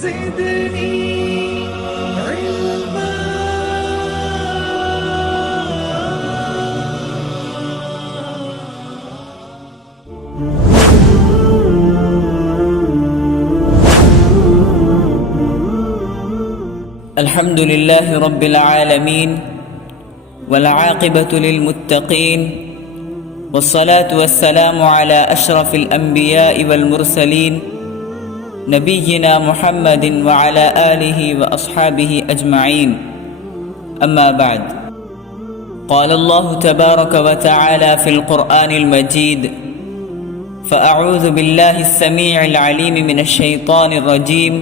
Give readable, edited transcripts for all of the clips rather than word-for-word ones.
زدني علما. الحمد لله رب العالمين والعاقبة للمتقين والصلاة والسلام على أشرف الأنبياء والمرسلين نبينا محمد وعلى آله وأصحابه أجمعين. أما بعد، قال الله تبارك وتعالى في القرآن المجيد: فأعوذ بالله السميع العليم من الشيطان الرجيم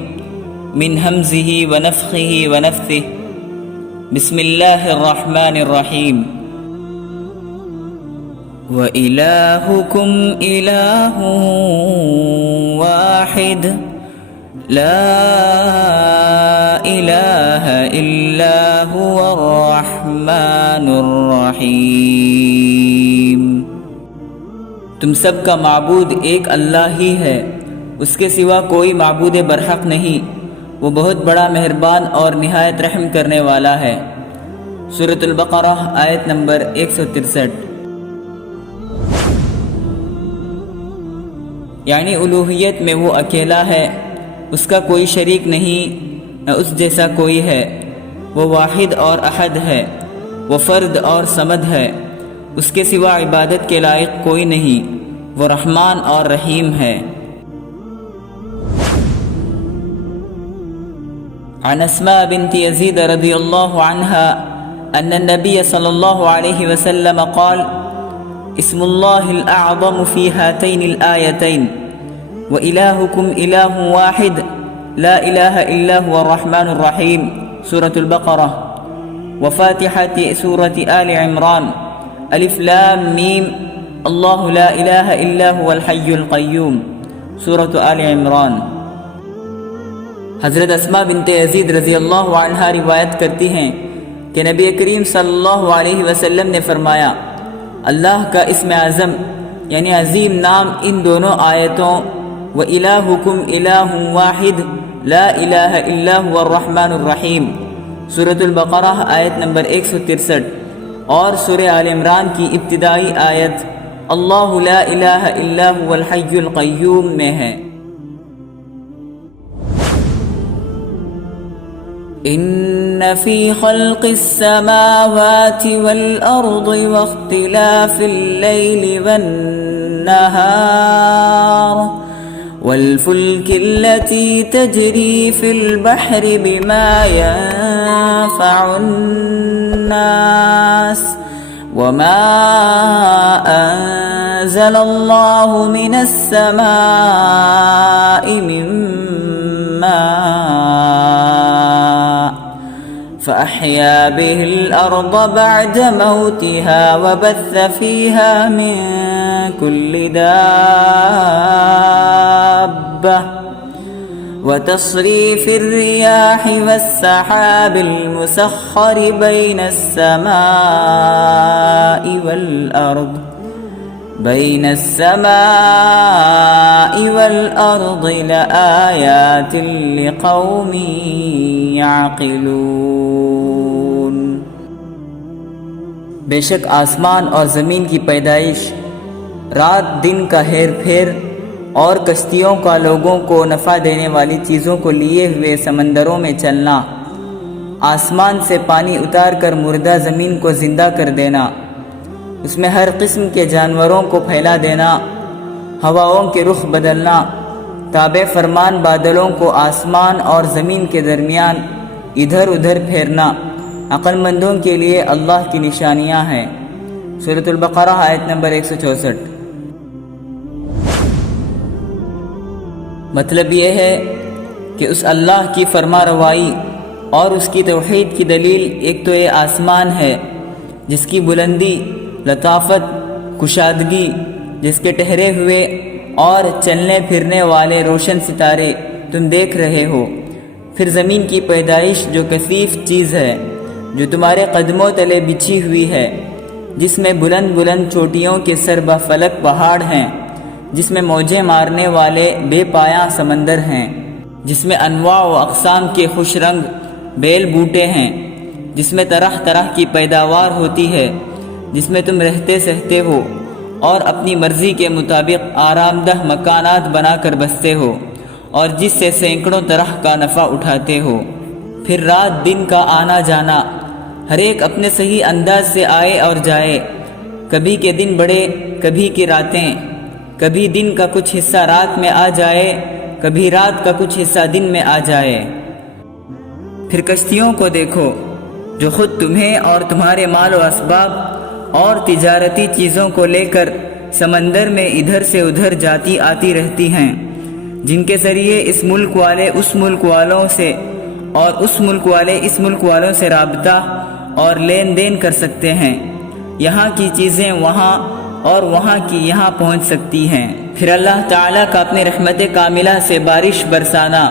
من همزه ونفخه ونفثه. بسم الله الرحمن الرحيم. وإلهكم إله واحد لا إله إلا هو الرحمن الرحيم. تم سب کا معبود ایک اللہ ہی ہے، اس کے سوا کوئی معبود برحق نہیں، وہ بہت بڑا مہربان اور نہایت رحم کرنے والا ہے. سورۃ البقرہ آیت نمبر 163. یعنی الوہیت میں وہ اکیلا ہے، اس کا کوئی شریک نہیں، نہ اس جیسا کوئی ہے. وہ واحد اور احد ہے، وہ فرد اور صمد ہے، اس کے سوا عبادت کے لائق کوئی نہیں. وہ رحمان اور رحیم ہے. عن اسماء بنت يزيد رضي الله عنها أن النبي صلى الله عليه وسلم قال: اسم الله الأعظم في هاتين الآيتين: وإلهكم إله واحد لا إله إلا هو الرحمن الرحيم. سورة البقرة. وفاتحة سورة آل عمران: ألف لام ميم الله لا إله إلا هو الحي القيوم. سورة آل عمران. حضرت اسماء بنت یزید رضی اللہ عنہ روایت کرتی ہیں کہ نبی کریم صلی اللہ علیہ وسلم نے فرمایا: اللہ کا اسم اعظم یعنی عظیم نام ان دونوں آیتوں وَإِلَٰهُكُمْ إِلَٰهٌ وَاحِدٌ لَا إِلَٰهَ إِلَّا هُوَ الرَّحْمَٰنُ الرَّحِيمُ. سورۃ البقرہ آیت نمبر 163 اور سورہ آل عمران کی ابتدائی آیت اللہ لا الہ الا هو الحی القیوم میں ہے. ان فی خلق السماوات والارض واختلاف الليل والنهار والفلك التي تجري في البحر بما ينفع الناس وما أنزل الله من السماء من ماء فأحيا به الأرض بعد موتها وبث فيها من كل دابة وتصريف الرياح والسحاب المسخر بين السماء والأرض لآيات لقوم يعقلون. بے شک آسمان اور زمین کی پیدائش، رات دن کا ہیر پھیر اور کشتیوں کا لوگوں کو نفع دینے والی چیزوں کو لیے ہوئے سمندروں میں چلنا، آسمان سے پانی اتار کر مردہ زمین کو زندہ کر دینا، اس میں ہر قسم کے جانوروں کو پھیلا دینا، ہواؤں کے رخ بدلنا، تابع فرمان بادلوں کو آسمان اور زمین کے درمیان ادھر ادھر پھیرنا، عقل مندوں کے لیے اللہ کی نشانیاں ہیں. سورۃ البقرہ آیت نمبر 164. مطلب یہ ہے کہ اس اللہ کی فرما روائی اور اس کی توحید کی دلیل ایک تو یہ آسمان ہے جس کی بلندی، لطافت، کشادگی، جس کے ٹھہرے ہوئے اور چلنے پھرنے والے روشن ستارے تم دیکھ رہے ہو. پھر زمین کی پیدائش جو کثیف چیز ہے، جو تمہارے قدموں تلے بچھی ہوئی ہے، جس میں بلند بلند چوٹیوں کے سر بہ فلک پہاڑ ہیں، جس میں موجیں مارنے والے بے پایاں سمندر ہیں. جس میں انواع و اقسام کے خوش رنگ بیل بوٹے ہیں، جس میں طرح طرح کی پیداوار ہوتی ہے، جس میں تم رہتے سہتے ہو اور اپنی مرضی کے مطابق آرام دہ مکانات بنا کر بستے ہو، اور جس سے سینکڑوں طرح کا نفع اٹھاتے ہو۔ پھر رات دن کا آنا جانا، ہر ایک اپنے صحیح انداز سے آئے اور جائے، کبھی کے دن بڑے، کبھی کی راتیں، کبھی دن کا کچھ حصہ رات میں آ جائے، کبھی رات کا کچھ حصہ دن میں آ جائے۔ پھر کشتیوں کو دیکھو جو خود تمہیں اور تمہارے مال و اسباب اور تجارتی چیزوں کو لے کر سمندر میں ادھر سے ادھر جاتی آتی رہتی ہیں، جن کے ذریعے اس ملک والے اس ملک والوں سے اور اس ملک والے اس ملک والوں سے رابطہ اور لین دین کر سکتے ہیں۔ یہاں کی چیزیں وہاں اور وہاں کی یہاں پہنچ سکتی ہیں۔ پھر اللہ تعالیٰ کا اپنے رحمت کاملہ سے بارش برسانا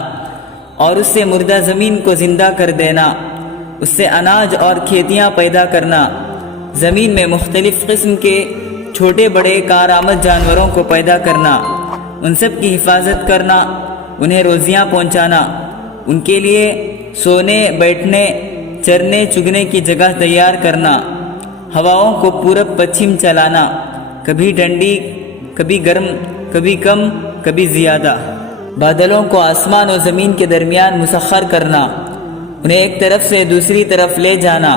اور اس سے مردہ زمین کو زندہ کر دینا، اس سے اناج اور کھیتیاں پیدا کرنا، زمین میں مختلف قسم کے چھوٹے بڑے کارآمد جانوروں کو پیدا کرنا، ان سب کی حفاظت کرنا، انہیں روزیاں پہنچانا، ان کے لیے سونے بیٹھنے چرنے چگنے کی جگہ تیار کرنا، ہواؤں کو پورب پچھم چلانا، کبھی ٹھنڈی کبھی گرم، کبھی کم کبھی زیادہ، بادلوں کو آسمان و زمین کے درمیان مسخر کرنا، انہیں ایک طرف سے دوسری طرف لے جانا،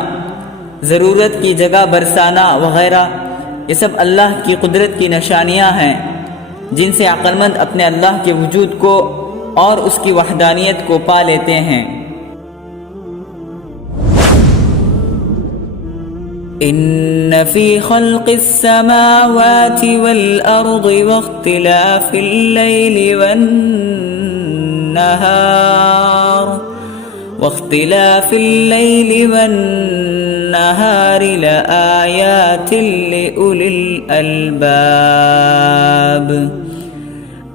ضرورت کی جگہ برسانا وغیرہ، یہ سب اللہ کی قدرت کی نشانیاں ہیں جن سے عقل مند اپنے اللہ کے وجود کو اور اس کی وحدانیت کو پا لیتے ہیں۔ ان فی خلق السماوات والارض واختلاف اللیل والنهار لآیات لأولی الألباب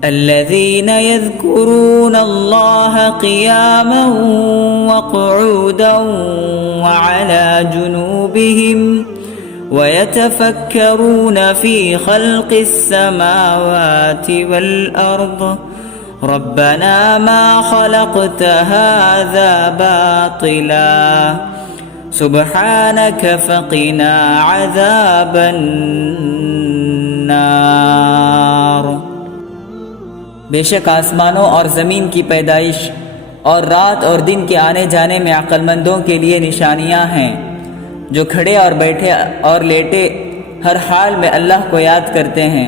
الذين يذكرون الله قياما وقعودا وعلى جنوبهم ويتفكرون في خلق السماوات والأرض ربنا ما خلقت هذا باطلا سبحانك فقنا عذاب النار۔ بے شک آسمانوں اور زمین کی پیدائش اور رات اور دن کے آنے جانے میں عقل مندوں کے لیے نشانیاں ہیں، جو کھڑے اور بیٹھے اور لیٹے ہر حال میں اللہ کو یاد کرتے ہیں،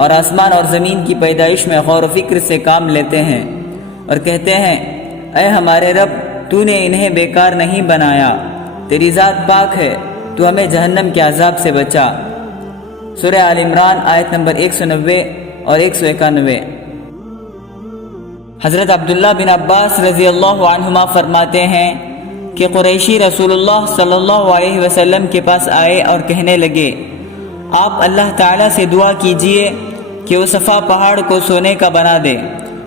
اور آسمان اور زمین کی پیدائش میں غور و فکر سے کام لیتے ہیں اور کہتے ہیں اے ہمارے رب، تو نے انہیں بیکار نہیں بنایا، تیری ذات پاک ہے، تو ہمیں جہنم کے عذاب سے بچا۔ سورہ آل عمران آیت نمبر 190 اور 191۔ حضرت عبداللہ بن عباس رضی اللہ عنہما فرماتے ہیں کہ قریشی رسول اللہ صلی اللہ علیہ وسلم کے پاس آئے اور کہنے لگے، آپ اللہ تعالیٰ سے دعا کیجئے کہ وہ صفا پہاڑ کو سونے کا بنا دے،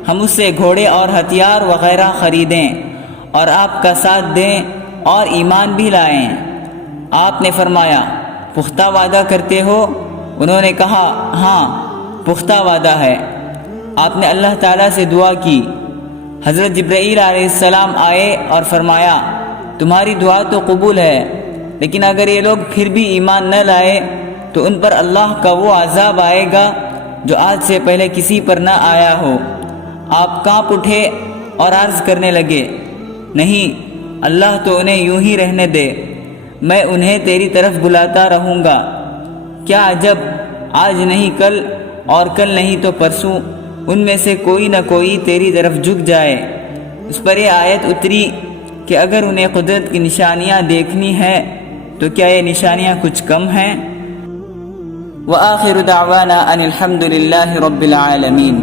ہم اس سے گھوڑے اور ہتھیار وغیرہ خریدیں اور آپ کا ساتھ دیں اور ایمان بھی لائیں۔ آپ نے فرمایا، پختہ وعدہ کرتے ہو؟ انہوں نے کہا، ہاں پختہ وعدہ ہے۔ آپ نے اللہ تعالیٰ سے دعا کی۔ حضرت جبرائیل علیہ السلام آئے اور فرمایا، تمہاری دعا تو قبول ہے، لیکن اگر یہ لوگ پھر بھی ایمان نہ لائے تو ان پر اللہ کا وہ عذاب آئے گا جو آج سے پہلے کسی پر نہ آیا ہو۔ آپ کانپ اٹھے اور عرض کرنے لگے، نہیں، اللہ تو انہیں یوں ہی رہنے دے، میں انہیں تیری طرف بلاتا رہوں گا۔ کیا عجب، آج نہیں کل اور کل نہیں تو پرسوں ان میں سے کوئی نہ کوئی تیری طرف جھک جائے۔ اس پر یہ آیت اتری کہ اگر انہیں قدرت کی نشانیاں دیکھنی ہے تو کیا یہ نشانیاں کچھ کم ہیں؟ وآخر دعوانا ان الحمد للہ رب العالمین۔